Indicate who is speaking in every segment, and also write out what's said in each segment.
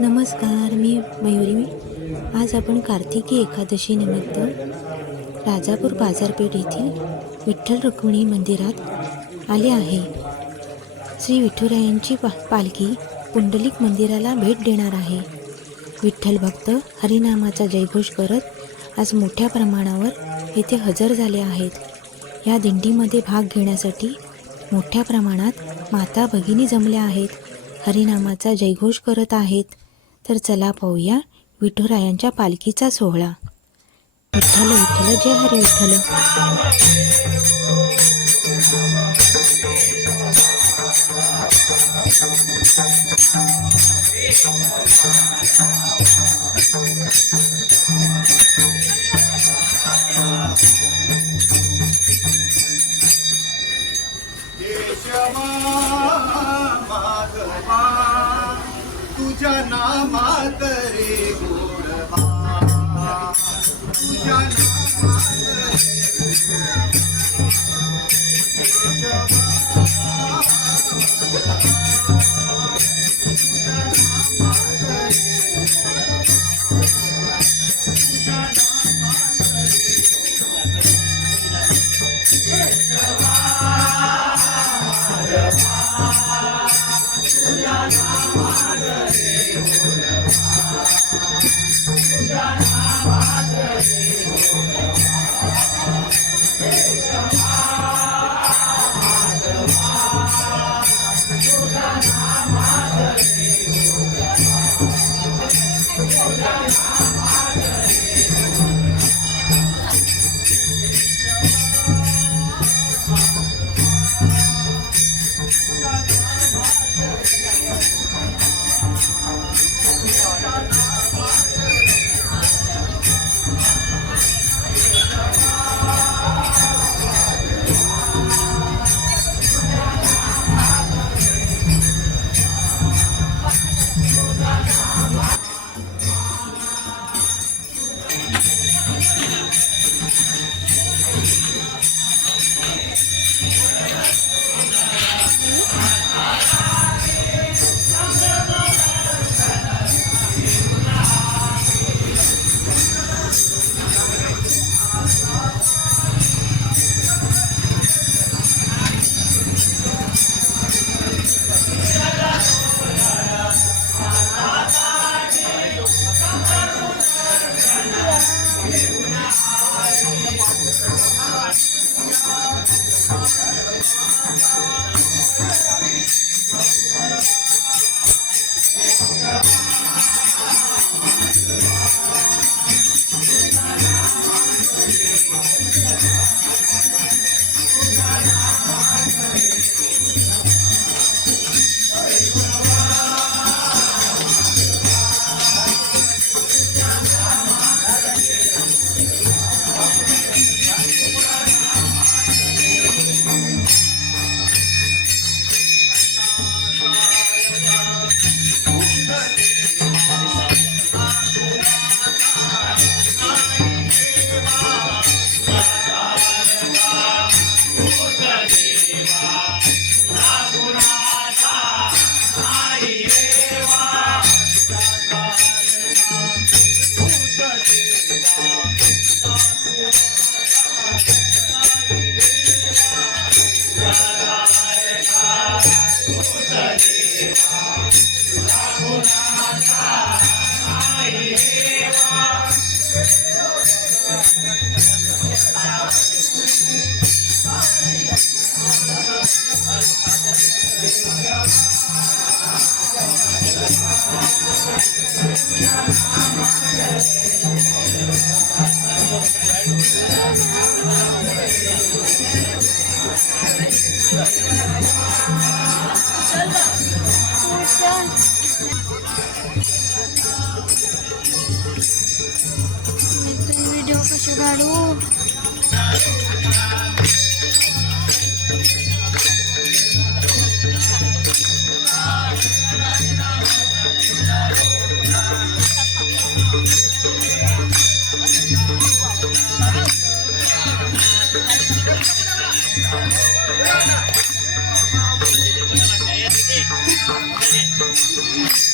Speaker 1: नमस्कार मी मयुरी. आज आपण कार्तिकी एकादशीनिमित्त राजापूर बाजारपेठ येथील विठ्ठल रुक्मिणी मंदिरात आले आहे. श्री विठुरायांची पा पालखी पुंडलिक मंदिराला भेट देणार आहे. विठ्ठल भक्त हरिनामाचा जयघोष करत आज मोठ्या प्रमाणावर येथे हजर झाले आहेत. या दिंडीमध्ये भाग घेण्यासाठी मोठ्या प्रमाणात माता भगिनी जमल्या आहेत. हरिनामाचा जयघोष करत आहेत. तर चला पाहूया विठुरायांच्या पालखीचा सोहळा. विठ्ठल विठ्ठल जय हरी विठ्ठल.
Speaker 2: माधवा तुझ्या नामात रे गोडवा तुझ्या नामात रे
Speaker 3: Thank you. देवा भूत देवा Ito yung video ko siya
Speaker 2: Thank
Speaker 3: you.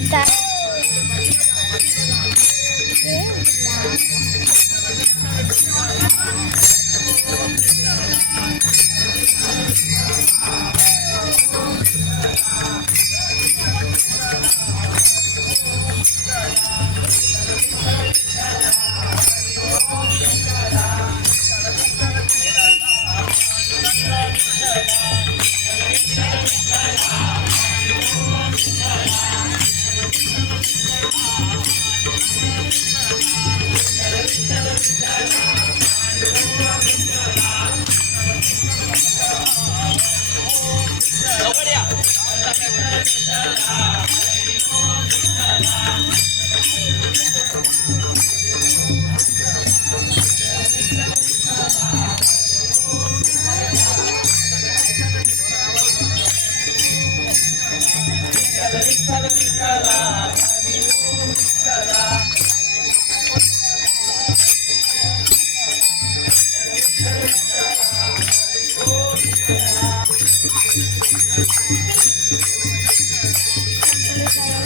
Speaker 3: kita